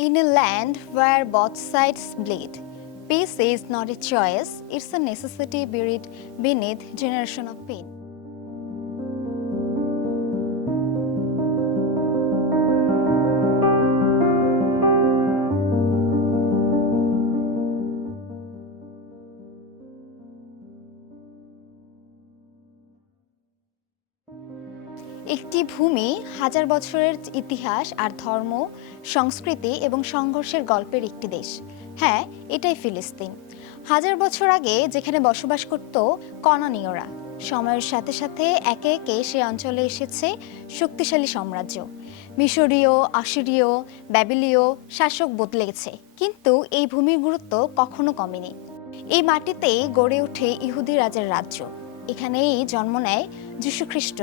In a land where both sides bleed, peace is not a choice, it's a necessity buried beneath generation of pain. একটি ভূমি হাজার বছরের ইতিহাস আর ধর্ম, সংস্কৃতি এবং সংঘর্ষের গল্পের একটি দেশ। হ্যাঁ, এটাই ফিলিস্তিন। হাজার বছর আগে যেখানে বসবাস করত কনানীয়রা, সময়ের সাথে সাথে একে একে সে অঞ্চলে এসেছে শক্তিশালী সাম্রাজ্য। মিশরীয়, আশিরীয়, ব্যাবিলীয় শাসক বদলে গেছে, কিন্তু এই ভূমির গুরুত্ব কখনো কমেনি। এই মাটিতেই গড়ে ওঠে ইহুদি রাজের রাজ্য। এখানেই জন্ম নেয় যীশুখ্রিস্ট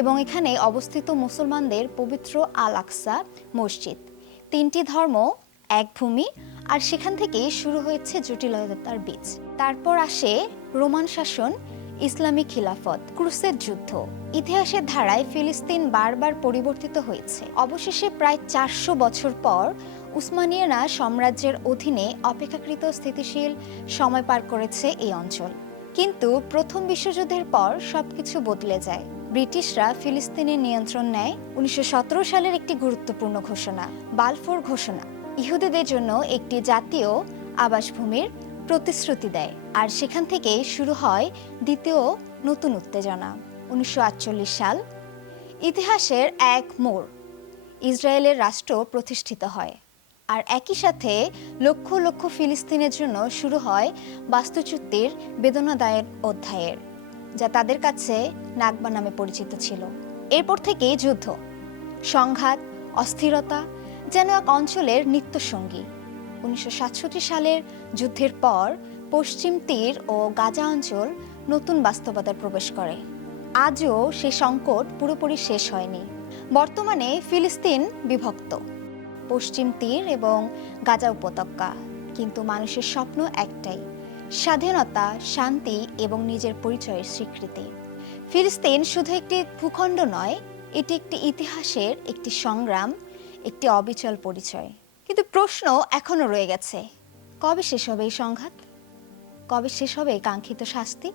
এবং এখানে অবস্থিত মুসলমানদের পবিত্র আল আকসা মসজিদ। তিনটি ধর্ম, এক ভূমি, আর সেখান থেকেই শুরু হয়েছে জটিলতার বীজ। তারপর আসে রোমান শাসন, ইসলামী খিলাফত, ক্রুসেড যুদ্ধ। ইতিহাসের ধারায় ফিলিস্তিন বারবার পরিবর্তিত হয়েছে। অবশেষে প্রায় 400 বছর পর উসমানীয়রা সাম্রাজ্যের অধীনে অপেক্ষাকৃত স্থিতিশীল সময় পার করেছে এই অঞ্চল। কিন্তু প্রথম বিশ্বযুদ্ধের পর সবকিছু বদলে যায়। ব্রিটিশরা ফিলিস্তিনের নিয়ন্ত্রণ নেয়। 1917 সালের একটি গুরুত্বপূর্ণ ঘোষণা, বালফোর ঘোষণা, ইহুদিদের জন্য একটি জাতীয় আবাসভূমির প্রতিশ্রুতি দেয়। আর সেখান থেকেই শুরু হয় দ্বিতীয় নতুন উত্তেজনা। 1948 সাল, ইতিহাসের এক মোড়, ইসরায়েলের রাষ্ট্র প্রতিষ্ঠিত হয়। আর একই সাথে লক্ষ লক্ষ ফিলিস্তিনের জন্য শুরু হয় বাস্তুচ্যুতির বেদনাদায়ক অধ্যায়ের, যা তাদের কাছে নাকবা নামে পরিচিত ছিল। এরপর থেকেই যুদ্ধ, সংঘাত, অস্থিরতা যেন এক অঞ্চলের নিত্যসঙ্গী। 1967 সালের যুদ্ধের পর পশ্চিম তীর ও গাজা অঞ্চল নতুন বাস্তবতায় প্রবেশ করে। আজও সে সংকট পুরোপুরি শেষ হয়নি। বর্তমানে ফিলিস্তিন বিভক্ত, পশ্চিম তীর এবং গাজা উপত্যকা, কিন্তু মানুষের স্বপ্ন একটাই, স্বাধীনতা, শান্তি এবং নিজের পরিচয়ের স্বীকৃতি। ফিলিস্তিন শুধু একটি ভূখণ্ড নয়, এটি একটি ইতিহাসের একটি সংগ্রাম, একটি অবিচল পরিচয়। কিন্তু প্রশ্ন এখনো রয়ে গেছে, কবে শেষ হবে এই সংঘাত? কবে শেষ হবে এই কাঙ্ক্ষিত শাস্তি?